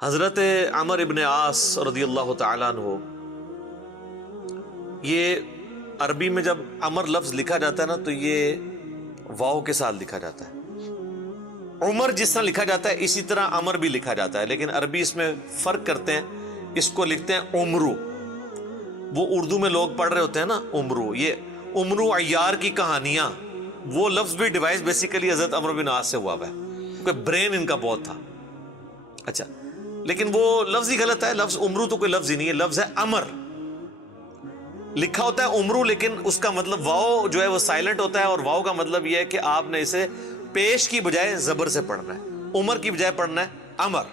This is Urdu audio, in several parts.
حضرت عمر ابن عاص رضی اللہ تعالیٰ عنہ، یہ عربی میں جب عمر لفظ لکھا جاتا ہے نا تو یہ واو کے ساتھ لکھا جاتا ہے۔ عمر جس طرح لکھا جاتا ہے اسی طرح عمر بھی لکھا جاتا ہے، لیکن عربی اس میں فرق کرتے ہیں، اس کو لکھتے ہیں عمرو۔ وہ اردو میں لوگ پڑھ رہے ہوتے ہیں نا عمرو، یہ عمرو عیار کی کہانیاں، وہ لفظ بھی ڈیوائس بیسیکلی حضرت عمر بن عاص سے ہوا ہوا ہے، کیونکہ برین ان کا بہت تھا۔ اچھا، لیکن وہ لفظ ہی غلط ہے، لفظ عمرو تو کوئی لفظ ہی نہیں ہے، لفظ ہے امر۔ لکھا ہوتا ہے عمرو لیکن اس کا مطلب واو جو ہے وہ سائلنٹ ہوتا ہے، اور واو کا مطلب یہ ہے کہ آپ نے اسے پیش کی بجائے زبر سے پڑھنا ہے، عمر کی بجائے پڑھنا ہے امر۔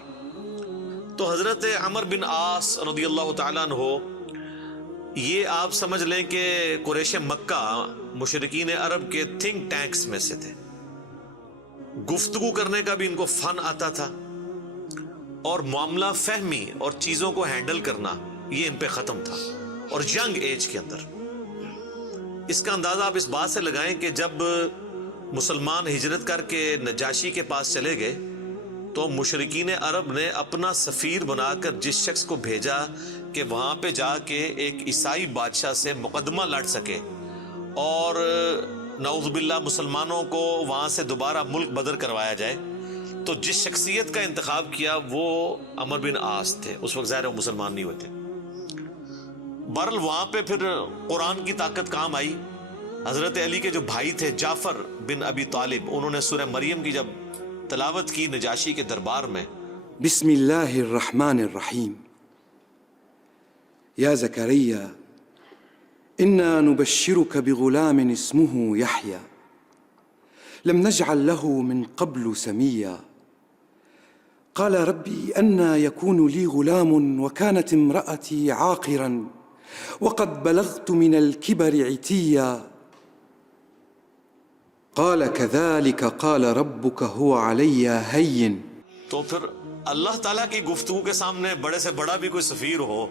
تو حضرت عمر بن عاص رضی اللہ تعالیٰ عنہ، یہ آپ سمجھ لیں کہ قریش مکہ، مشرکین عرب کے تھنک ٹینکس میں سے تھے۔ گفتگو کرنے کا بھی ان کو فن آتا تھا، اور معاملہ فہمی اور چیزوں کو ہینڈل کرنا یہ ان پہ ختم تھا، اور ینگ ایج کے اندر۔ اس کا اندازہ آپ اس بات سے لگائیں کہ جب مسلمان ہجرت کر کے نجاشی کے پاس چلے گئے تو مشرکین عرب نے اپنا سفیر بنا کر جس شخص کو بھیجا کہ وہاں پہ جا کے ایک عیسائی بادشاہ سے مقدمہ لڑ سکے اور نعوذ باللہ مسلمانوں کو وہاں سے دوبارہ ملک بدر کروایا جائے، تو جس شخصیت کا انتخاب کیا وہ عمر بن عاص تھے۔ اس وقت ظاہر وہ مسلمان نہیں ہوئے تھے۔ بہرحال وہاں پہ پھر قرآن کی طاقت کام آئی۔ حضرت علی کے جو بھائی تھے جعفر بن ابی طالب، انہوں نے سورہ مریم کی جب تلاوت کی نجاشی کے دربار میں، بسم اللہ الرحمن الرحیم، یا زکریا انا نبشرک بغلام اسمه یحیی لم نجعل له من قبل سمیا قال ربی انا یکون لی غلام وكانت امرأتی عاقرا وقد بلغت من الكبر عتیا قال كذلك قال ربك هو علي هين۔ تو پھر اللہ تعالیٰ کی گفتگو کے سامنے بڑے سے بڑا بھی کوئی سفیر ہو،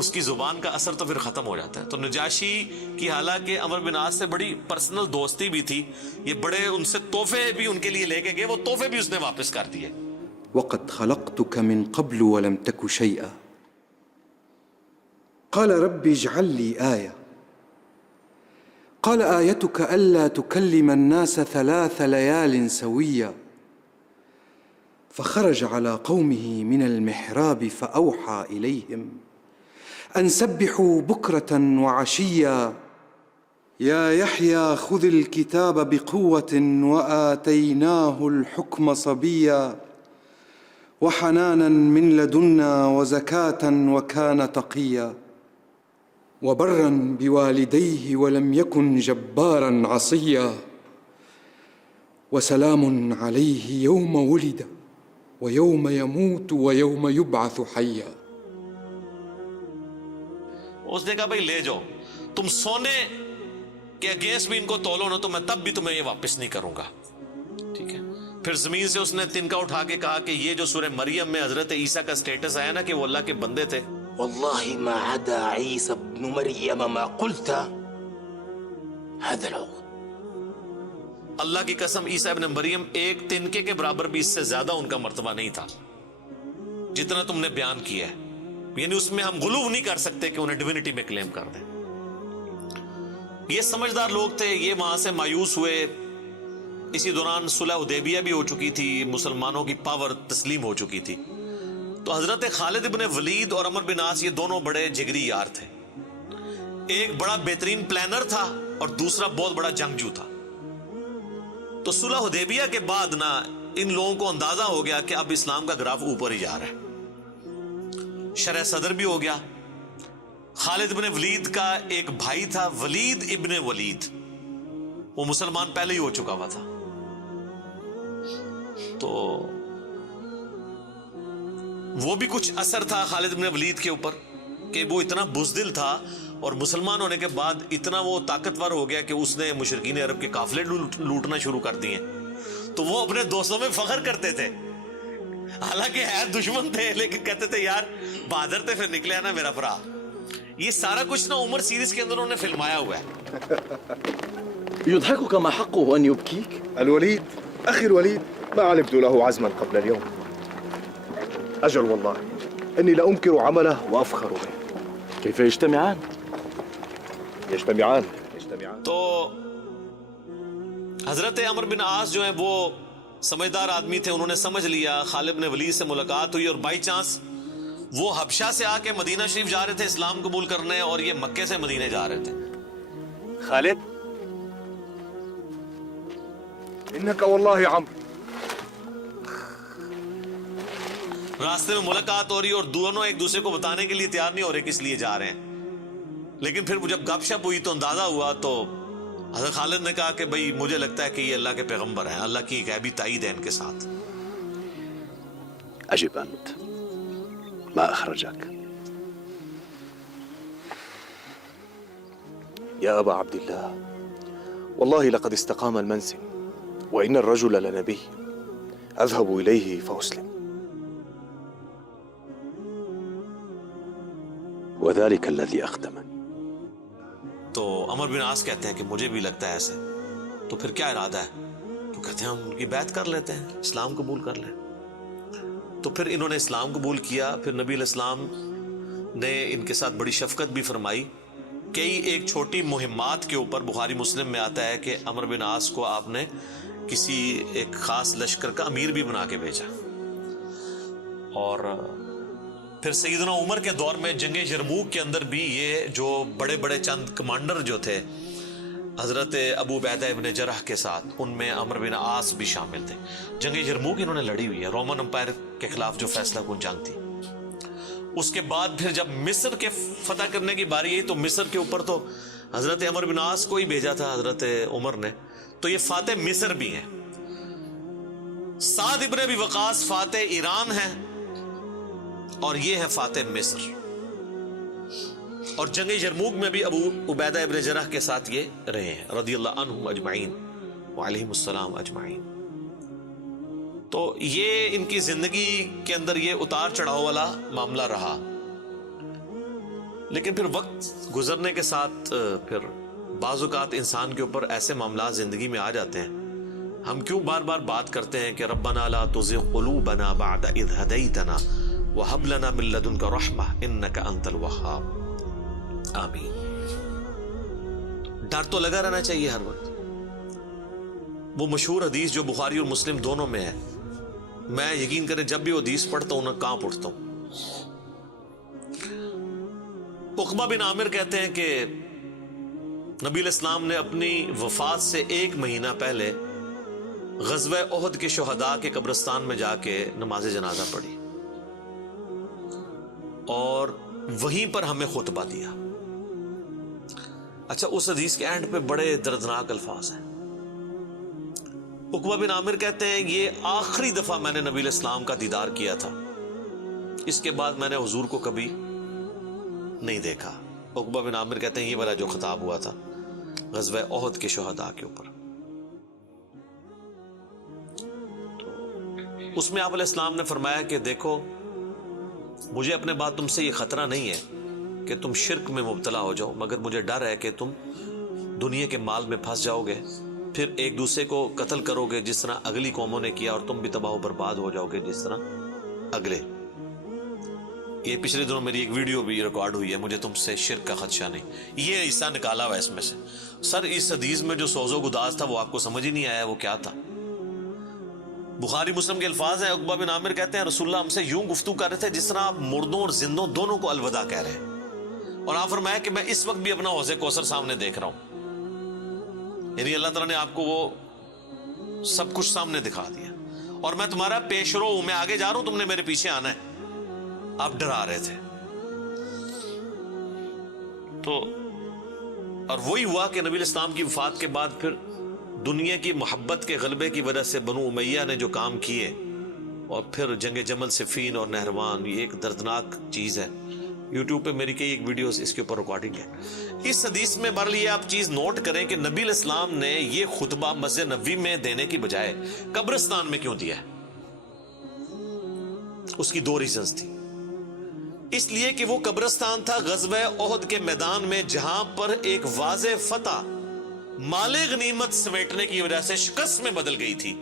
اس کی زبان کا اثر تو پھر ختم ہو جاتا ہے۔ تو نجاشی کی حالانکہ عمر بن عاص سے بڑی پرسنل دوستی بھی تھی، یہ بڑے ان سے تحفے بھی ان کے لیے لے کے گئے، وہ تحفے بھی اس نے واپس کر دیے۔ وقد خلقتك من قبل ولم تك شيئا قال رب اجعل لي آية قال آيتك ألا تكلم الناس 3 ليال سويا فخرج على قومه من المحراب فأوحى إليهم أن سبحوا بكرة وعشيا يا يحيى خذ الكتاب بقوة وآتيناه الحكم صبيا وحنانا من لدنا وزكاة وكان تقيا وبرا بوالديه ولم يكن جبارا عصيا وسلام عليه يوم ولد ويوم يموت ويوم يبعث حيا۔ اس نے کہا بھائی لے جاؤ، تم سونے کے اگینسٹ بھی ان کو تولو نا تو میں تب بھی تمہیں یہ واپس نہیں کروں گا، ٹھیک ہے۔ پھر زمین سے اس نے تنکا اٹھا کے کہا کہ یہ جو سورہ مریم میں حضرت عیسیٰ کا سٹیٹس آیا نا کہ وہ اللہ کے بندے تھے، والله ما عدا عيسى ابن مريم ما قلت هذا العقد، اللہ کی قسم عیسیٰ ابن مریم ایک تنکے کے برابر بھی اس سے زیادہ ان کا مرتبہ نہیں تھا جتنا تم نے بیان کیا ہے، یعنی اس میں ہم غلو نہیں کر سکتے کہ انہیں ڈیوینٹی میں کلیم کر دیں۔ یہ سمجھدار لوگ تھے، یہ وہاں سے مایوس ہوئے۔ اسی دوران صلح حدیبیہ بھی ہو چکی تھی، مسلمانوں کی پاور تسلیم ہو چکی تھی۔ تو حضرت خالد ابن ولید اور عمر بن عاص یہ دونوں بڑے جگری یار تھے، ایک بڑا بہترین پلانر تھا اور دوسرا بہت بڑا جنگجو تھا۔ تو صلح حدیبیہ کے بعد نا ان لوگوں کو اندازہ ہو گیا کہ اب اسلام کا گراف اوپر ہی جا رہا ہے، شرح صدر بھی ہو گیا۔ خالد ابن ولید کا ایک بھائی تھا ولید ابن ولید، وہ مسلمان پہلے ہی ہو چکا ہوا تھا۔ تو وہ بھی کچھ اثر تھا خالد بن ولید کے اوپر کہ وہ اتنا بزدل تھا، اور مسلمان ہونے کے بعد اتنا وہ طاقتور ہو گیا کہ اس نے مشرکین عرب کے قافلے لوٹنا شروع کر دیے۔ تو وہ اپنے دوستوں میں فخر کرتے تھے، حالانکہ ہے دشمن تھے لیکن کہتے تھے یار بہادر تھے، پھر نکلے نا میرا بھرا۔ یہ سارا کچھ نا عمر سیریز کے اندر انہوں نے فلمایا ہوا ہے۔ يضحكك ما حقه أن يبكيك؟ الوليد أخي الوليد ما علمت له عزما قبل اليوم. أجل والله إني لأنكر عمله وأفخر به. كيف يجتمعان؟ يجتمعان. تو حضرت عمر بن عاص جو ہیں وہ سمجھدار آدمی تھے. انہوں نے سمجھ لیا خالد بن ولید سے ملاقات ہوئی اور بائی چانس وہ حبشہ سے آ کے مدینہ شریف جا رہے تھے اسلام قبول کرنے, اور یہ مکے سے مدینے جا رہے تھے. خالد إنك والله عمرو. راستے میں ملاقات ہو رہی اور دونوں ایک دوسرے کو بتانے کے لیے تیار نہیں ہو رہے کس لیے جا رہے ہیں. لیکن پھر جب گپ شپ ہوئی تو اندازہ ہوا, تو حضرت خالد نے کہا کہ بھئی مجھے لگتا ہے کہ یہ اللہ کے پیغمبر ہیں, اللہ کی غیبی تائید ہے ان کے ساتھ. أجب أنت ما أخرجك يا أبا عبد الله. والله لقد استقام المنسم وإن الرجل لنبي أذهب إليه فأسلم. وذلك الذي أخدمني. تو عمر بن عاص کہتے ہیں کہ مجھے بھی لگتا ہے ایسے. تو پھر کیا ارادہ ہے؟ تو کہتے ہیں ہم ان کی بیعت کر لیتے ہیں, اسلام قبول کر لیں. تو پھر انہوں نے اسلام قبول کیا. پھر نبی علیہ السلام نے ان کے ساتھ بڑی شفقت بھی فرمائی. کئی ایک چھوٹی مہمات کے اوپر بخاری مسلم میں آتا ہے کہ عمر بن عاص کو آپ نے کسی ایک خاص لشکر کا امیر بھی بنا کے بھیجا. اور پھر سیدنا عمر کے دور میں جنگ یرموک کے اندر بھی یہ جو بڑے بڑے چند کمانڈر جو تھے حضرت ابو عبیدہ ابن جرح کے ساتھ, ان میں عمر بن عاص بھی شامل تھے. جنگ یرموک انہوں نے لڑی ہوئی ہے, رومن امپائر کے خلاف جو فیصلہ کن جنگ تھی. اس کے بعد پھر جب مصر کے فتح کرنے کی باری آئی تو مصر کے اوپر تو حضرت عمر بن عاص کو ہی بھیجا تھا حضرت عمر نے. تو یہ فاتح مصر بھی ہیں. سعد ابن ابی وقاص فاتح ایران ہیں اور یہ ہے فاتح مصر. اور جنگ یرموک میں بھی ابو عبیدہ ابن جرح کے ساتھ یہ رہے ہیں رضی اللہ عنہم اجمعین وعلیہم السلام اجمعین. تو یہ ان کی زندگی کے اندر یہ اتار چڑھاؤ والا معاملہ رہا. لیکن پھر وقت گزرنے کے ساتھ پھر بعض اوقات انسان کے اوپر ایسے معاملات زندگی میں آ جاتے ہیں. ہم کیوں بار بار بات کرتے ہیں کہ ربنا لا تزغ قلوبنا بعد اذ ہدیتنا وہب لنا من لدنک رحمہ انک انت الوہاب. آمین. ڈر تو لگا رہنا چاہیے ہر وقت. وہ مشہور حدیث جو بخاری اور مسلم دونوں میں ہے, میں یقین کریں جب بھی وہ حدیث پڑھتا ہوں نہ کانپ اٹھتا ہوں. عقبہ بن عامر کہتے ہیں کہ نبی علیہ السلام نے اپنی وفات سے 1 مہینہ پہلے غزوہ احد کے شہداء کے قبرستان میں جا کے نماز جنازہ پڑھی اور وہیں پر ہمیں خطبہ دیا. اچھا, اس حدیث کے اینڈ پہ بڑے دردناک الفاظ ہیں. عقبہ بن عامر کہتے ہیں یہ آخری دفعہ میں نے نبی علیہ السلام کا دیدار کیا تھا, اس کے بعد میں نے حضور کو کبھی نہیں دیکھا. عقبہ بن عامر کہتے ہیں یہ والا جو خطاب ہوا تھا غزوہ احد کے شہداء کے اوپر, تو اس میں آپ علیہ السلام نے فرمایا کہ دیکھو مجھے اپنے بعد تم سے یہ خطرہ نہیں ہے کہ تم شرک میں مبتلا ہو جاؤ, مگر مجھے ڈر ہے کہ تم دنیا کے مال میں پھنس جاؤ گے, پھر ایک دوسرے کو قتل کرو گے جس طرح اگلی قوموں نے کیا, اور تم بھی تباہ و برباد ہو جاؤ گے جس طرح اگلے. یہ پچھلے دنوں میری ایک ویڈیو بھی ریکارڈ ہوئی ہے, مجھے تم سے شرک کا خدشہ نہیں. یہ حصہ نکالا ہوا اس میں سے. سر اس حدیث میں جو سوز و گداز تھا وہ آپ کو سمجھ ہی نہیں آیا وہ کیا تھا. بخاری مسلم کے الفاظ ہیں. عقبہ بن عامر کہتے ہیں رسول اللہ ہم سے یوں گفتگو کر رہے تھے جس طرح آپ مردوں اور زندوں دونوں کو الوداع کہہ رہے ہیں, اور آپ فرمایا کہ میں اس وقت بھی اپنا حوض کوثر سامنے دیکھ رہا ہوں. یعنی اللہ تعالیٰ نے آپ کو وہ سب کچھ سامنے دکھا دیا, اور میں تمہارا پیش رو ہوں, میں آگے جا رہا ہوں, تم نے میرے پیچھے آنا ہے. آپ ڈرا رہے تھے. تو اور وہی ہوا کہ نبی علیہ السلام کی وفات کے بعد پھر دنیا کی محبت کے غلبے کی وجہ سے بنو امیہ نے جو کام کیے, اور پھر جنگ جمل صفین اور نہروان, یہ ایک دردناک چیز ہے. یوٹیوب پہ میری کئی ایک ویڈیوز اس کے اوپر ریکارڈنگ ہے. اس حدیث میں بہرحال یہ آپ چیز نوٹ کریں کہ نبی علیہ السلام نے یہ خطبہ مسجد نبوی میں دینے کی بجائے قبرستان میں کیوں دیا ہے؟ اس کی 2 ریزنز تھی. اس لیے کہ وہ قبرستان تھا غزوہ احد کے میدان میں, جہاں پر ایک واضح فتح مال غنیمت سمیٹنے کی وجہ سے شکست میں بدل گئی تھی.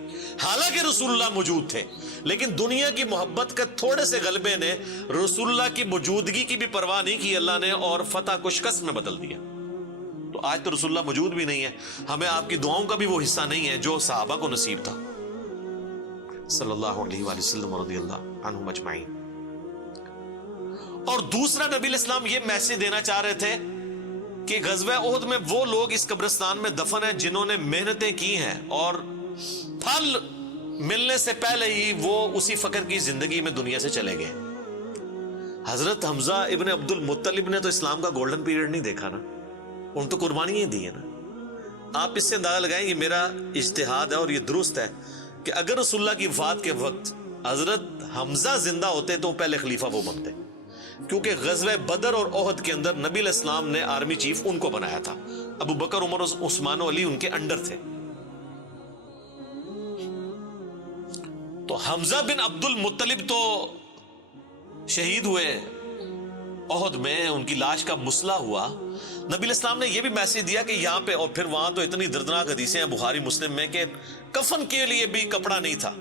حالانکہ رسول اللہ موجود تھے, لیکن دنیا کی محبت کا تھوڑے سے غلبے نے رسول اللہ کی موجودگی کی بھی پرواہ نہیں کی اللہ نے، اور فتح کو شکست میں بدل دیا۔ تو آج تو رسول اللہ موجود بھی نہیں ہے، ہمیں آپ کی دعاؤں کا بھی وہ حصہ نہیں ہے جو صحابہ کو نصیب تھا صلی اللہ علیہ وآلہ وسلم رضی اللہ عنہم اجمعین۔ اور دوسرا نبی علیہ السلام یہ میسج دینا چاہ رہے تھے کہ غزوہ احد میں وہ لوگ اس قبرستان میں دفن ہیں جنہوں نے محنتیں کی ہیں اور پھل ملنے سے پہلے ہی وہ اسی فقر کی زندگی میں دنیا سے چلے گئے۔ حضرت حمزہ ابن عبد المطلب نے تو اسلام کا گولڈن پیریڈ نہیں دیکھا نا، ان تو قربانیاں دی ہیں نا۔ آپ اس سے اندازہ لگائیں، یہ میرا اجتہاد ہے اور یہ درست ہے کہ اگر رسول اللہ کی وفات کے وقت حضرت حمزہ زندہ ہوتے تو پہلے خلیفہ وہ بنتے، کیونکہ غزوہ بدر اور احد کے اندر نبی علیہ السلام نے آرمی چیف ان کو بنایا تھا، ابو بکر عمر عثمان و علی ان کے انڈر تھے۔ تو حمزہ بن عبد المطلب تو شہید ہوئے احد میں، ان کی لاش کا مسئلہ ہوا۔ نبی علیہ السلام نے یہ بھی میسج دیا کہ یہاں پہ، اور پھر وہاں تو اتنی دردناک حدیثیں ہیں بخاری مسلم میں کہ کفن کے لیے بھی کپڑا نہیں تھا،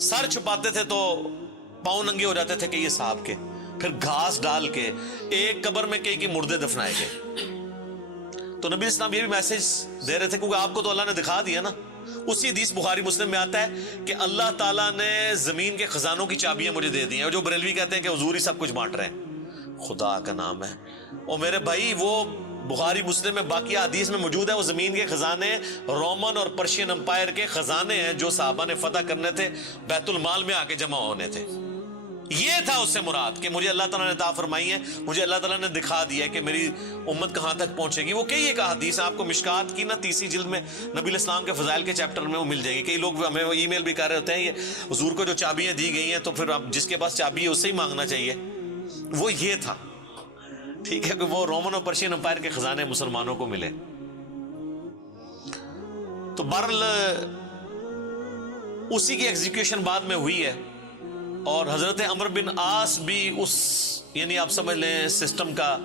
سر چھپاتے تھے تو پاؤں ننگے ہو جاتے تھے کہ یہ صاحب کے، پھر گھاس ڈال کے ایک قبر میں کئی مردے دفنائے گئے۔ تو نبی اسلام یہ بھی میسج دے رہے تھے، کیونکہ آپ کو تو اللہ نے دکھا دیا نا۔ اسی حدیث بخاری مسلم میں آتا ہے کہ اللہ تعالیٰ نے زمین کے خزانوں کی چابیاں مجھے دے دی ہیں، اور جو بریلوی کہتے ہیں کہ حضور ہی سب کچھ بانٹ رہے ہیں، خدا کا نام ہے۔ اور میرے بھائی وہ بخاری مسلم میں باقی حدیث میں موجود ہے، وہ زمین کے خزانے رومن اور پرشین امپائر کے خزانے ہیں جو صحابہ نے فتح کرنے تھے، بیت المال میں آ کے جمع ہونے تھے۔ یہ تھا اس سے مراد کہ مجھے اللہ تعالیٰ نے عطا فرمائی ہے، مجھے اللہ تعالیٰ نے دکھا دیا ہے کہ میری امت کہاں تک پہنچے گی۔ وہ کئی ایک حدیث آپ کو مشکات کی نا 30 جلد میں نبی علیہ السلام کے فضائل کے چیپٹر میں وہ مل جائے گی۔ کئی لوگ ہمیں ای میل بھی کر رہے ہوتے ہیں، یہ حضور کو جو چابیاں دی گئی ہیں تو پھر اب جس کے پاس چابی ہے اس سے ہی مانگنا چاہیے۔ وہ یہ تھا، ٹھیک ہے، کہ وہ رومن اور پرشین امپائر کے خزانے مسلمانوں کو ملے۔ تو بہرحال اسی کی ایگزیکیوشن بعد میں ہوئی ہے، اور حضرت عمر بن عاص بھی اس، یعنی آپ سمجھ لیں سسٹم کا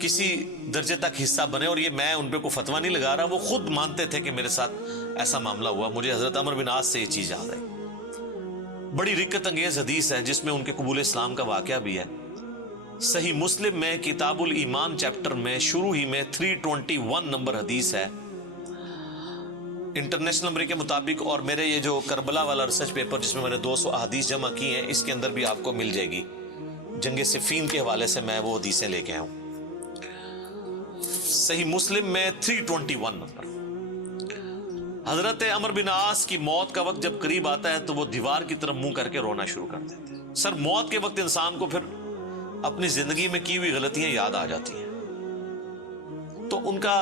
کسی درجے تک حصہ بنے، اور یہ میں ان پہ کوئی فتویٰ نہیں لگا رہا، وہ خود مانتے تھے کہ میرے ساتھ ایسا معاملہ ہوا۔ مجھے حضرت عمر بن عاص سے یہ چیز یاد آئی، بڑی رکت انگیز حدیث ہے جس میں ان کے قبول اسلام کا واقعہ بھی ہے۔ صحیح مسلم میں کتاب الایمان چیپٹر میں شروع ہی میں 321 نمبر حدیث ہے انٹرنیشنل نمبر کے مطابق، اور میرے یہ جو کربلا والا ریسرچ پیپر جس میں میں نے 200 احادیث جمع کی ہیں، اس کے اندر بھی آپ کو مل جائے گی۔ جنگ صفین کے حوالے سے میں وہ حدیثیں لے کے آیا ہوں۔ صحیح مسلم میں 321 نمبر۔ حضرت عمر بن عاص کی موت کا وقت جب قریب آتا ہے تو وہ دیوار کی طرف منہ کر کے رونا شروع کر دیتے ہیں۔ سر موت کے وقت انسان کو پھر اپنی زندگی میں کی ہوئی غلطیاں یاد آ جاتی ہیں۔ تو ان کا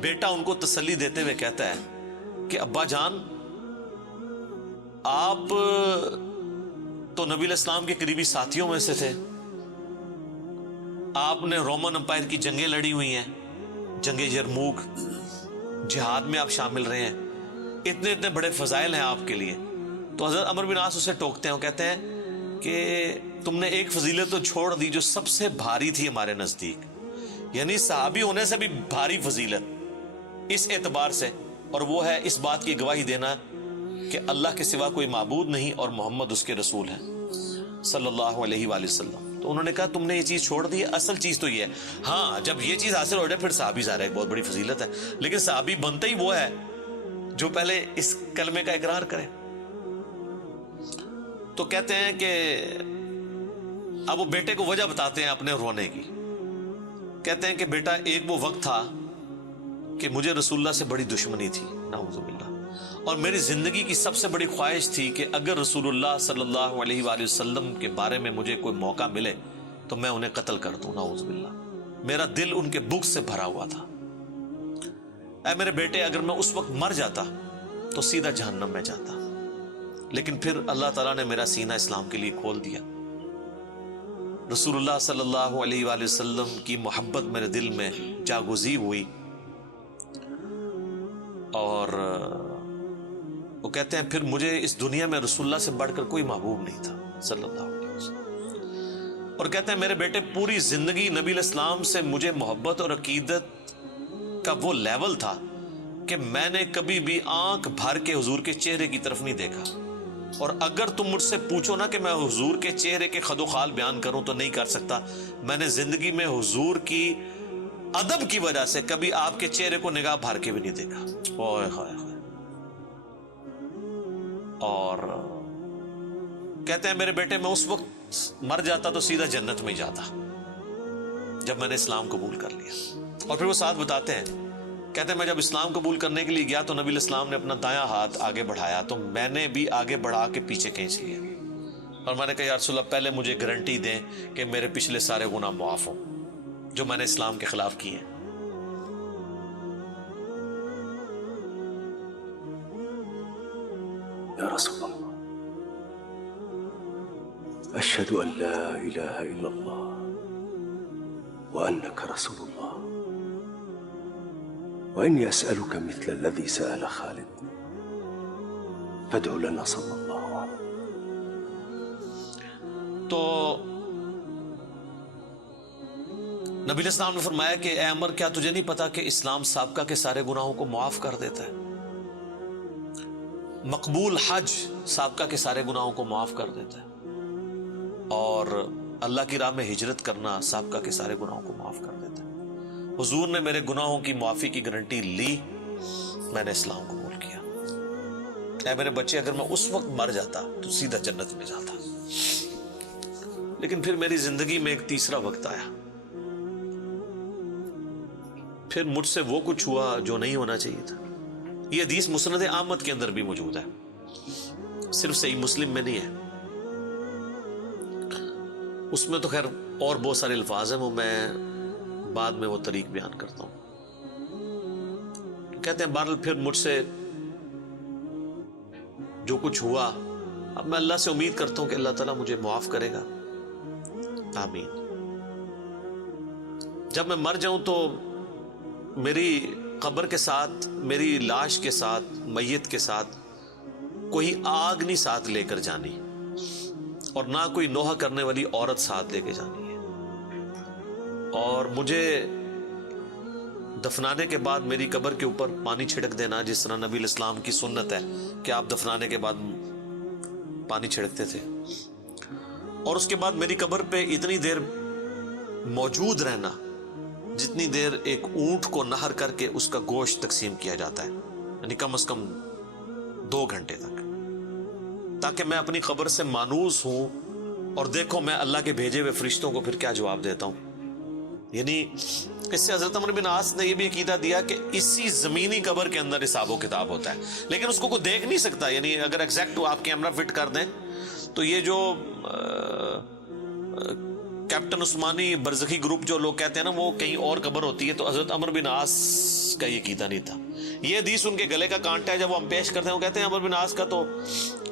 بیٹا ان کو تسلی دیتے ہوئے کہتا ہے کہ ابا جان، آپ تو نبی علیہ السلام کے قریبی ساتھیوں میں سے تھے، آپ نے رومن امپائر کی جنگیں لڑی ہوئی ہیں، جنگ یرموک، جہاد میں آپ شامل رہے ہیں، اتنے اتنے بڑے فضائل ہیں آپ کے لیے۔ تو حضرت عمر بن عاص اسے ٹوکتے ہیں، وہ کہتے ہیں کہ تم نے ایک فضیلت تو چھوڑ دی جو سب سے بھاری تھی ہمارے نزدیک، یعنی صحابی ہونے سے بھی بھاری فضیلت اس اعتبار سے، اور وہ ہے اس بات کی گواہی دینا کہ اللہ کے سوا کوئی معبود نہیں اور محمد اس کے رسول ہیں صلی اللہ علیہ وآلہ وسلم۔ تو انہوں نے کہا تم نے یہ چیز چھوڑ دی ہے، اصل چیز تو یہ ہے، ہاں جب یہ چیز حاصل ہو جائے پھر صحابی ظاہر ہے ایک بہت بڑی فضیلت ہے، لیکن صحابی بنتا ہی وہ ہے جو پہلے اس کلمے کا اقرار کرے۔ تو کہتے ہیں کہ اب وہ بیٹے کو وجہ بتاتے ہیں اپنے رونے کی، کہتے ہیں کہ بیٹا ایک وہ وقت تھا کہ مجھے رسول اللہ سے بڑی دشمنی تھی، نعوذ باللہ، اور میری زندگی کی سب سے بڑی خواہش تھی کہ اگر رسول اللہ صلی اللہ علیہ وآلہ وسلم کے بارے میں مجھے کوئی موقع ملے تو میں انہیں قتل کر دوں، نعوذ باللہ۔ میرا دل ان کے بغض سے بھرا ہوا تھا۔ اے میرے بیٹے، اگر میں اس وقت مر جاتا تو سیدھا جہنم میں جاتا، لیکن پھر اللہ تعالیٰ نے میرا سینہ اسلام کے لیے کھول دیا۔ رسول اللہ صلی اللہ علیہ وآلہ وسلم کی محبت میرے دل میں جاگزی ہوئی، اور وہ کہتے ہیں پھر مجھے اس دنیا میں رسول اللہ سے بڑھ کر کوئی محبوب نہیں تھا صلی اللہ علیہ وسلم۔ اور کہتے ہیں میرے بیٹے، پوری زندگی نبی علیہ السلام سے مجھے محبت اور عقیدت کا وہ لیول تھا کہ میں نے کبھی بھی آنکھ بھر کے حضور کے چہرے کی طرف نہیں دیکھا، اور اگر تم مجھ سے پوچھو نا کہ میں حضور کے چہرے کے خد و خال بیان کروں تو نہیں کر سکتا. میں نے زندگی میں حضور کی ادب کی وجہ سے کبھی آپ کے چہرے کو نگاہ بھر کے بھی نہیں دیکھا. اوئے ہائے ہائے. اور کہتے ہیں میرے بیٹے میں اس وقت مر جاتا تو سیدھا جنت میں جاتا جب میں نے اسلام قبول کر لیا. اور پھر وہ ساتھ بتاتے ہیں, کہتے ہیں میں جب اسلام قبول کرنے کے لیے گیا تو نبی علیہ السلام نے اپنا دایاں ہاتھ آگے بڑھایا تو میں نے بھی آگے بڑھا کے پیچھے کھینچ لیا, اور میں نے کہا یا رسول اللہ پہلے مجھے گارنٹی دیں کہ میرے پچھلے سارے گناہ معاف ہوں جو میں نے اسلام کے خلاف کیے ہیں. یا رسول اللہ اشہد ان لا الہ الا اللہ وانک رسول اللہ وإني أسألك مثل الذي سأل خالد فادع لنا صلی اللہ علیہ. تو نبی علیہ السلام نے فرمایا کہ اے عمر کیا تجھے نہیں پتا کہ اسلام سابقہ کے سارے گناہوں کو معاف کر دیتا ہے, مقبول حج سابقہ کے سارے گناہوں کو معاف کر دیتا ہے, اور اللہ کی راہ میں ہجرت کرنا سابقہ کے سارے گناہوں کو معاف کر دیتا ہے. حضور نے میرے گناہوں کی معافی کی گارنٹی لی, میں نے اسلام قبول کیا. اے میرے بچے اگر میں اس وقت مر جاتا تو سیدھا جنت میں جاتا. لیکن پھر میری زندگی میں ایک تیسرا وقت آیا, پھر مجھ سے وہ کچھ ہوا جو نہیں ہونا چاہیے تھا. یہ حدیث مسند احمد کے اندر بھی موجود ہے, صرف صحیح مسلم میں نہیں ہے. اس میں تو خیر اور بہت سارے الفاظ ہیں, وہ میں بعد میں وہ طریق بیان کرتا ہوں. کہتے ہیں بہرحال پھر مجھ سے جو کچھ ہوا, اب میں اللہ سے امید کرتا ہوں کہ اللہ تعالیٰ مجھے معاف کرے گا, آمین. جب میں مر جاؤں تو میری قبر کے ساتھ, میری لاش کے ساتھ, میت کے ساتھ کوئی آگ نہیں ساتھ لے کر جانی, اور نہ کوئی نوحہ کرنے والی عورت ساتھ لے کے جانی ہے. اور مجھے دفنانے کے بعد میری قبر کے اوپر پانی چھڑک دینا, جس طرح نبی علیہ السلام کی سنت ہے کہ آپ دفنانے کے بعد پانی چھڑکتے تھے. اور اس کے بعد میری قبر پہ اتنی دیر موجود رہنا جتنی دیر ایک اونٹ کو نہر کر کے اس کا گوشت تقسیم کیا جاتا ہے, یعنی کم از کم 2 گھنٹے تک, تاکہ میں اپنی قبر سے مانوس ہوں اور دیکھو میں اللہ کے بھیجے ہوئے فرشتوں کو پھر کیا جواب دیتا ہوں. یعنی اس سے حضرت عمر بن عاص نے یہ بھی عقیدہ دیا کہ اسی زمینی قبر کے اندر حساب و کتاب ہوتا ہے, لیکن اس کو کوئی دیکھ نہیں سکتا. یعنی اگر ایگزیکٹ آپ کیمرہ فٹ کر دیں تو یہ جو کیپٹن عثمانی برزخی گروپ جو لوگ کہتے ہیں نا وہ کہیں اور قبر ہوتی ہے, تو حضرت عمر بن عاص کا یہ عقیدہ نہیں تھا. یہ حدیث ان کے گلے کا کانٹا ہے, جب وہ ہم پیش کرتے ہیں وہ کہتے ہیں عمر بن عاص کا تو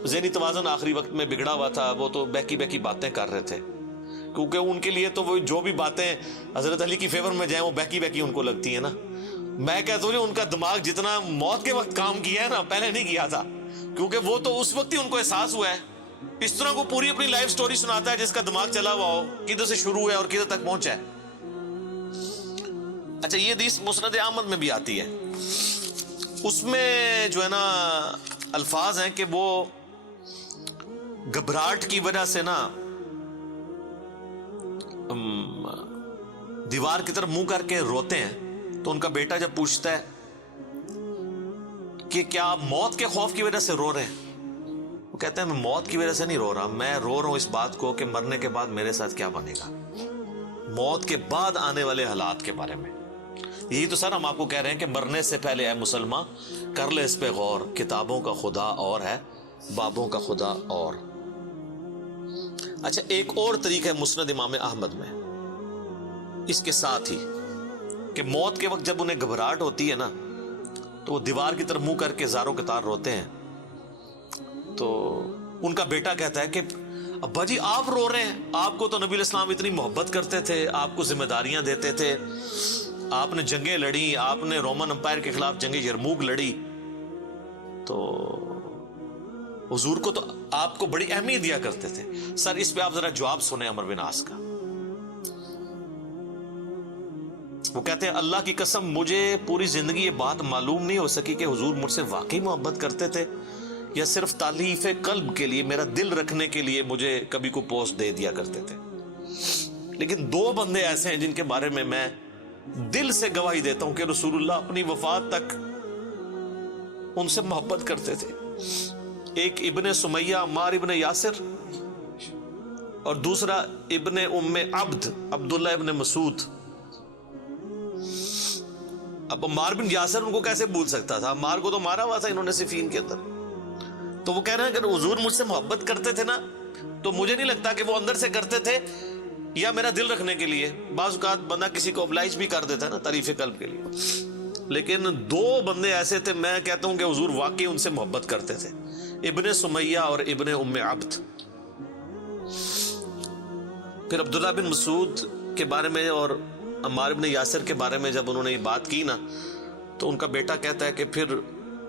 ذہنی توازن آخری وقت میں بگڑا ہوا تھا, وہ تو بہکی بہکی باتیں کر رہے تھے, کیونکہ ان کے لیے تو وہ جو بھی باتیں حضرت علی کی فیور میں جائیں وہ بہکی بہکی ان کو لگتی ہیں نا. میں کہتا ہوں ان کا دماغ جتنا موت کے وقت کام کیا ہے نا پہلے نہیں کیا تھا, کیونکہ وہ تو اس وقت ہی ان کو احساس ہوا ہے. اس طرح کو پوری اپنی لائف سٹوری سناتا ہے جس کا دماغ چلا ہوا ہو, کدھر سے شروع ہے اور کدھر تک پہنچا ہے. اچھا یہ حدیث مسند احمد میں بھی آتی ہے, اس میں جو ہے نا الفاظ ہیں کہ وہ گھبراہٹ کی وجہ سے نا دیوار کی طرف منہ کر کے روتے ہیں. تو ان کا بیٹا جب پوچھتا ہے کہ کیا آپ موت کے خوف کی وجہ سے رو رہے ہیں, وہ کہتے ہیں میں موت کی وجہ سے نہیں رو رہا, میں رو رہا ہوں اس بات کو کہ مرنے کے بعد میرے ساتھ کیا بنے گا, موت کے بعد آنے والے حالات کے بارے میں. یہی تو سر ہم آپ کو کہہ رہے ہیں کہ مرنے سے پہلے اے مسلمان کر لے اس پہ غور, کتابوں کا خدا اور ہے, بابوں کا خدا اور. اچھا ایک اور طریقہ ہے مسند امام احمد میں اس کے ساتھ ہی کہ موت کے وقت جب انہیں گھبراہٹ ہوتی ہے نا تو وہ دیوار کی طرف منہ کر کے زاروں قطار روتے ہیں. تو ان کا بیٹا کہتا ہے کہ ابا جی آپ رو رہے ہیں, آپ کو تو نبی علیہ السلام اتنی محبت کرتے تھے, آپ کو ذمہ داریاں دیتے تھے, آپ نے جنگیں لڑی, آپ نے رومن امپائر کے خلاف جنگ یرموک لڑی, تو حضور کو تو آپ کو بڑی اہمیت دیا کرتے تھے. سر اس پہ آپ ذرا جواب سنیں عمر بن عاص کا. وہ کہتے ہیں اللہ کی قسم مجھے پوری زندگی یہ بات معلوم نہیں ہو سکی کہ حضور مجھ سے واقعی محبت کرتے تھے یا صرف تالیف قلب کے لیے، میرا دل رکھنے کے لیے مجھے کبھی کو پوسٹ دے دیا کرتے تھے. لیکن 2 بندے ایسے ہیں جن کے بارے میں دل سے گواہی دیتا ہوں کہ رسول اللہ اپنی وفات تک ان سے محبت کرتے تھے. ایک ابن سمیہ عمار ابن یاسر، اور دوسرا ابن ام عبد عبداللہ ابن مسعود. اب عمار بن یاسر ان کو کیسے بھول سکتا تھا؟ عمار کو تو مارا ہوا تھا انہوں نے صفین کے اندر. تو وہ کہہ رہے ہیں کہ حضور مجھ سے محبت کرتے تھے نا، تو مجھے نہیں لگتا کہ وہ اندر سے کرتے تھے یا میرا دل رکھنے کے لیے. بعض اوقات بندہ کسی کو ابلائش بھی کر دیتا ہے نا تعریف قلب کے لیے. لیکن 2 بندے ایسے تھے، میں کہتا ہوں کہ حضور واقعی ان سے محبت کرتے تھے، ابن سمیہ اور ابن ام عبد. پھر عبداللہ بن مسعود کے بارے میں اور عمار بن یاسر کے بارے میں جب انہوں نے یہ بات کی نا، تو ان کا بیٹا کہتا ہے کہ پھر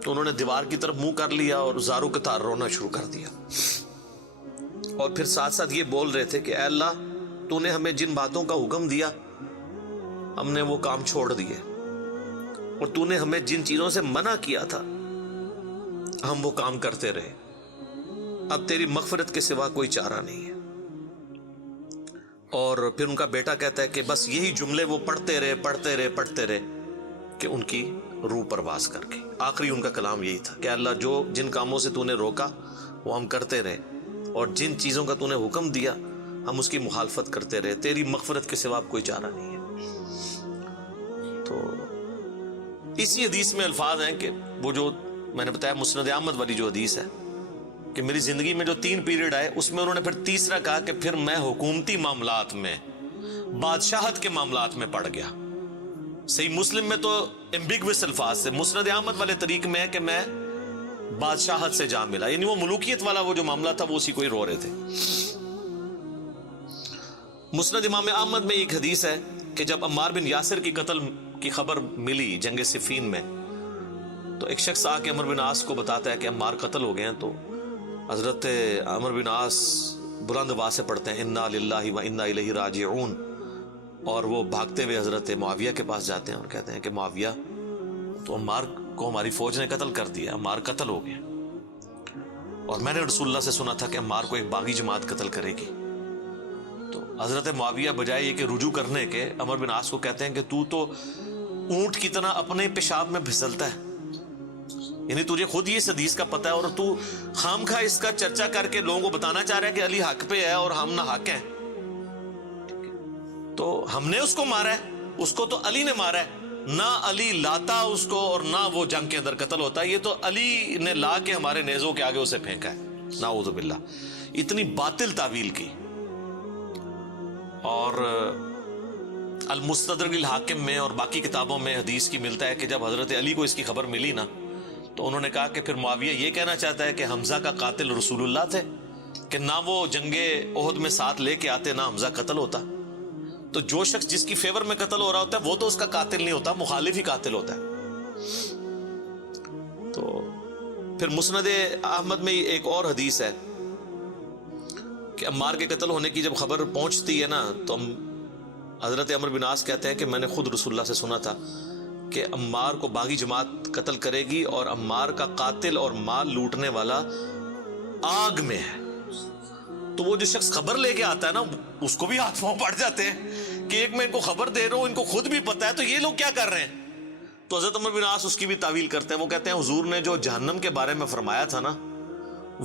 انہوں نے دیوار کی طرف منہ کر لیا اور زاروں کے تار رونا شروع کر دیا. اور پھر ساتھ ساتھ یہ بول رہے تھے کہ اے اللہ، تو نے ہمیں جن باتوں کا حکم دیا ہم نے وہ کام چھوڑ دیے، اور تو نے ہمیں جن چیزوں سے منع کیا تھا ہم وہ کام کرتے رہے. اب تیری مغفرت کے سوا کوئی چارہ نہیں ہے. اور پھر ان کا بیٹا کہتا ہے کہ بس یہی جملے وہ پڑھتے رہے کہ ان کی روح پرواز کر گئی. آخری ان کا کلام یہی تھا کہ اللہ، جو جن کاموں سے تو نے روکا وہ ہم کرتے رہے، اور جن چیزوں کا تو نے حکم دیا ہم اس کی مخالفت کرتے رہے، تیری مغفرت کے سوا کوئی چارہ نہیں ہے. تو اسی حدیث میں الفاظ ہیں کہ وہ جو میں نے بتایا مسند احمد والی جو حدیث ہے کہ میری زندگی میں جو 3 پیریڈ آئے، اس میں انہوں نے پھر تیسرا کہا کہ پھر میں حکومتی معاملات میں، بادشاہت کے معاملات میں پڑ گیا. صحیح مسلم میں تو ایمبیگوس الفاظ سے، مسند احمد والے طریق میں ہے کہ میں بادشاہت سے جا ملا، یعنی وہ ملوکیت والا وہ جو معاملہ تھا وہ اسی کو ہی رو رہے تھے. مسند امام احمد میں ایک حدیث ہے کہ جب عمار بن یاسر کی قتل کی خبر ملی جنگ صفین میں، تو ایک شخص آ کے عمر بن عاص کو بتاتا ہے کہ عمار قتل ہو گئے ہیں. تو حضرت عمر بن عاص بلند آواز سے پڑھتے ہیں انا للہ و انا الیہ راجعون، اور وہ بھاگتے ہوئے حضرت معاویہ کے پاس جاتے ہیں اور کہتے ہیں کہ معاویہ، تو عمار کو ہماری فوج نے قتل کر دیا، عمار قتل ہو گئے، اور میں نے رسول اللہ سے سنا تھا کہ عمار کو ایک باغی جماعت قتل کرے گی. تو حضرت معاویہ بجائے یہ کہ رجوع کرنے کے، عمر بن عاص کو کہتے ہیں کہ تو اونٹ کی طرح اپنے پیشاب میں پھسلتا ہے، یعنی تجھے خود یہ اس حدیث کا پتہ ہے اور تو خام خواہ اس کا چرچا کر کے لوگوں کو بتانا چاہ رہا ہے کہ علی حق پہ ہے اور ہم نہ حق ہیں. تو ہم نے اس کو مارا ہے، اس کو تو علی نے مارا ہے، نہ علی لاتا اس کو اور نہ وہ جنگ کے اندر قتل ہوتا ہے، یہ تو علی نے لا کے ہمارے نیزوں کے آگے اسے پھینکا ہے. نعوذ باللہ، اتنی باطل تعویل کی. اور المستدرک الحاکم میں اور باقی کتابوں میں حدیث کی ملتا ہے کہ جب حضرت علی کو اس کی خبر ملی نا، تو انہوں نے کہا کہ پھر معاویہ یہ کہنا چاہتا ہے کہ حمزہ کا قاتل رسول اللہ تھے، کہ نہ وہ جنگ احد میں ساتھ لے کے آتے نہ حمزہ قتل ہوتا. تو جو شخص جس کی فیور میں قتل ہو رہا ہوتا ہے وہ تو اس کا قاتل نہیں ہوتا، مخالف ہی قاتل ہوتا ہے. تو پھر مسند احمد میں ایک اور حدیث ہے کہ عمار کے قتل ہونے کی جب خبر پہنچتی ہے نا، تو حضرت عمر بن عاص کہتے ہیں کہ میں نے خود رسول اللہ سے سنا تھا کہ عمار کو باغی جماعت قتل کرے گی، اور عمار کا قاتل اور مال لوٹنے والا آگ میں ہے. تو وہ جو شخص خبر لے کے آتا ہے نا، اس کو بھی ہاتھ پاؤں پڑ جاتے ہیں کہ ایک میں ان کو خبر دے رہا ہوں، ان کو خود بھی پتا ہے، تو یہ لوگ کیا کر رہے ہیں. تو حضرت عمر بن عاص اس کی بھی تعویل کرتے ہیں. وہ کہتے ہیں حضور نے جو جہنم کے بارے میں فرمایا تھا نا،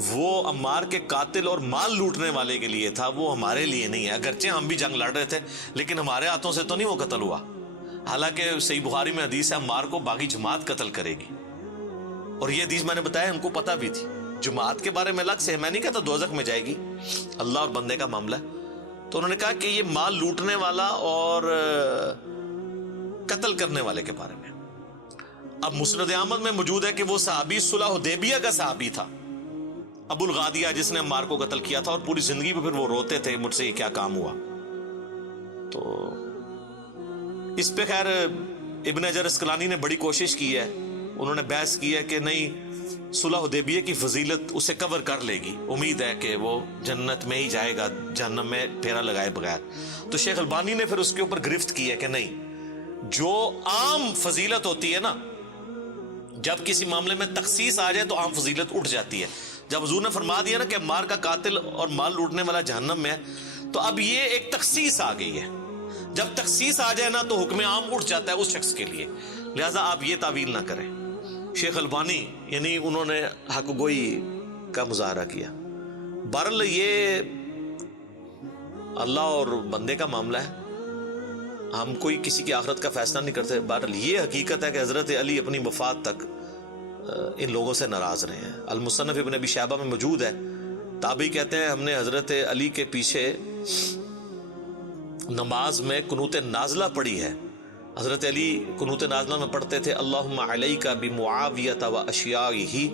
وہ عمار کے قاتل اور مال لوٹنے والے کے لیے تھا، وہ ہمارے لیے نہیں ہے. اگرچہ ہم بھی جنگ لڑ رہے تھے لیکن ہمارے ہاتھوں سے تو نہیں وہ قتل ہوا. حالانکہ صحیح بخاری میں حدیث ہے عمار کو باغی جماعت قتل کرے گی، اور یہ حدیث میں نے بتایا ان کو پتہ بھی تھی. جماعت کے بارے میں الگ سے میں نہیں کہتا دوزخ میں جائے گی، اللہ اور بندے کا معاملہ ہے. تو انہوں نے کہا کہ یہ مال لوٹنے والا اور قتل کرنے والے کے بارے میں. اب مسند احمد میں موجود ہے کہ وہ صحابی صلح حدیبیہ کا صحابی تھا، ابو الغادیہ، جس نے عمار کو قتل کیا تھا، اور پوری زندگی پہ پھر وہ روتے تھے مجھ سے یہ کیا کام ہوا. تو اس پہ خیر ابن حجر اسقلانی نے بڑی کوشش کی ہے، انہوں نے بحث کی ہے کہ نہیں، صلح حدیبیہ کی فضیلت اسے کور کر لے گی، امید ہے کہ وہ جنت میں ہی جائے گا جہنم میں پھیرا لگائے بغیر. تو شیخ البانی نے پھر اس کے اوپر گرفت کی ہے کہ نہیں، جو عام فضیلت ہوتی ہے نا جب کسی معاملے میں تخصیص آ جائے تو عام فضیلت اٹھ جاتی ہے. جب حضور نے فرما دیا نا کہ مار کا قاتل اور مال لوٹنے والا جہنم میں ہے، تو اب یہ ایک تخصیص آ گئی ہے. جب تخصیص آ جائے نا تو حکم عام اٹھ جاتا ہے اس شخص کے لیے. لہٰذا آپ یہ تعویل نہ کریں. شیخ البانی یعنی انہوں نے حق گوئی کا مظاہرہ کیا. بہرحال یہ اللہ اور بندے کا معاملہ ہے، ہم کوئی کسی کی آخرت کا فیصلہ نہیں کرتے. بہرحال یہ حقیقت ہے کہ حضرت علی اپنی وفات تک ان لوگوں سے ناراض رہے ہیں. المصنف ابن ابی شیبہ میں موجود ہے. تابعی کہتے ہیں ہم نے حضرت علی کے پیچھے نماز میں قنوت نازلہ پڑھی ہے. حضرت علی قنوت نازلہ میں پڑھتے تھے اللہم علیک بمعاویۃ و اشیاعہ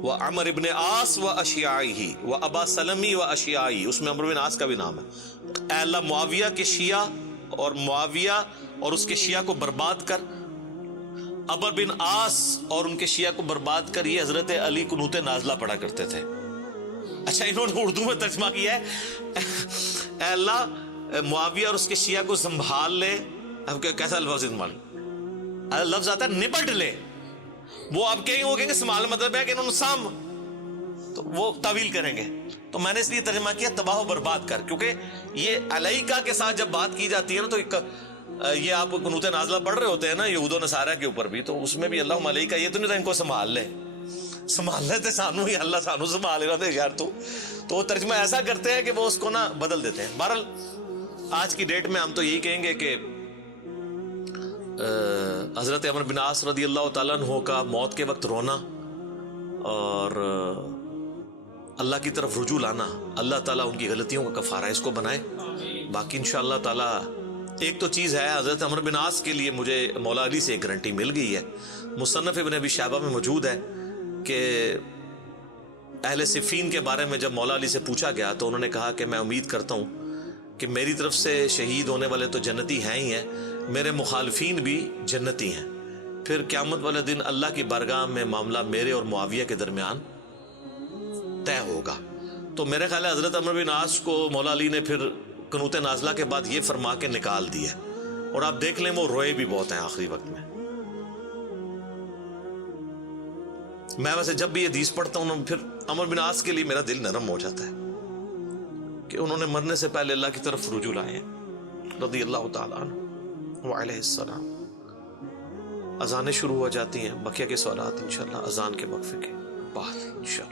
و عمر ابن عاص و اشیاعہ و ابا سلمی و اشیاعہ. اس میں عمر بن عاص کا بھی نام ہے. اے اللہ معاویہ کے شیعہ اور معاویہ اور اس کے شیعہ کو برباد کر، عمر بن عاص اور ان کے شیعہ کو برباد کر. یہ حضرت علی قنوت نازلہ پڑھا کرتے تھے. اچھا انہوں نے اردو میں ترجمہ کیا ہے اے اللہ معاویہ اور اس کے شیعہ کو سنبھال لے. اب کیسا لفظ استعمال؟ لفظ آتا ہے نپٹ لے. وہ آپ کہیں گے سنبھال مطلب ہے کہ انہوں نے سام، تو وہ تعویل کریں گے. تو میں نے اس لیے ترجمہ کیا تباہ و برباد کر، کیونکہ یہ علیکہ کے ساتھ جب بات کی جاتی ہے نا تو یہ آپ قنوت نازلہ پڑھ رہے ہوتے ہیں نا یہود و نصارہ کے اوپر بھی، تو اس میں بھی اللہم علیکہ یہ تو نہیں تھا ان کو سنبھال لے. سنبھال لیتے سانو ہی اللہ سانو سنبھال رہا تھے یار. تو وہ ترجمہ ایسا کرتے ہیں کہ وہ اس کو نا بدل دیتے ہیں. بہرحال آج کی ڈیٹ میں ہم تو یہی کہیں گے کہ حضرت عمر بن عاص رضی اللہ تعالیٰ عنہ کا موت کے وقت رونا اور اللہ کی طرف رجوع لانا، اللہ تعالیٰ ان کی غلطیوں کا کفارہ اس کو بنائے. باقی انشاءاللہ تعالیٰ ایک تو چیز ہے، حضرت عمر بن عاص کے لیے مجھے مولا علی سے ایک گارنٹی مل گئی ہے. مصنف ابن ابی شیبہ میں موجود ہے کہ اہل صفین کے بارے میں جب مولا علی سے پوچھا گیا تو انہوں نے کہا کہ میں امید کرتا ہوں کہ میری طرف سے شہید ہونے والے تو جنتی ہیں ہی ہیں، میرے مخالفین بھی جنتی ہیں. پھر قیامت والے دن اللہ کی بارگاہ میں معاملہ میرے اور معاویہ کے درمیان طے ہوگا. تو میرے خیال ہے حضرت عمر بن عاص کو مولا علی نے پھر قنوت نازلہ کے بعد یہ فرما کے نکال دیا، اور آپ دیکھ لیں وہ روئے بھی بہت ہیں آخری وقت میں. میں ویسے جب بھی یہ حدیث پڑھتا ہوں پھر عمر بن عاص کے لیے میرا دل نرم ہو جاتا ہے کہ انہوں نے مرنے سے پہلے اللہ کی طرف رجوع لائے ہیں رضی اللہ تعالیٰ عنہ وعلیہ السلام. اذانیں شروع ہو جاتی ہیں، بقیہ کے سوالات انشاءاللہ اذان کے وقفے کے بعد انشاءاللہ.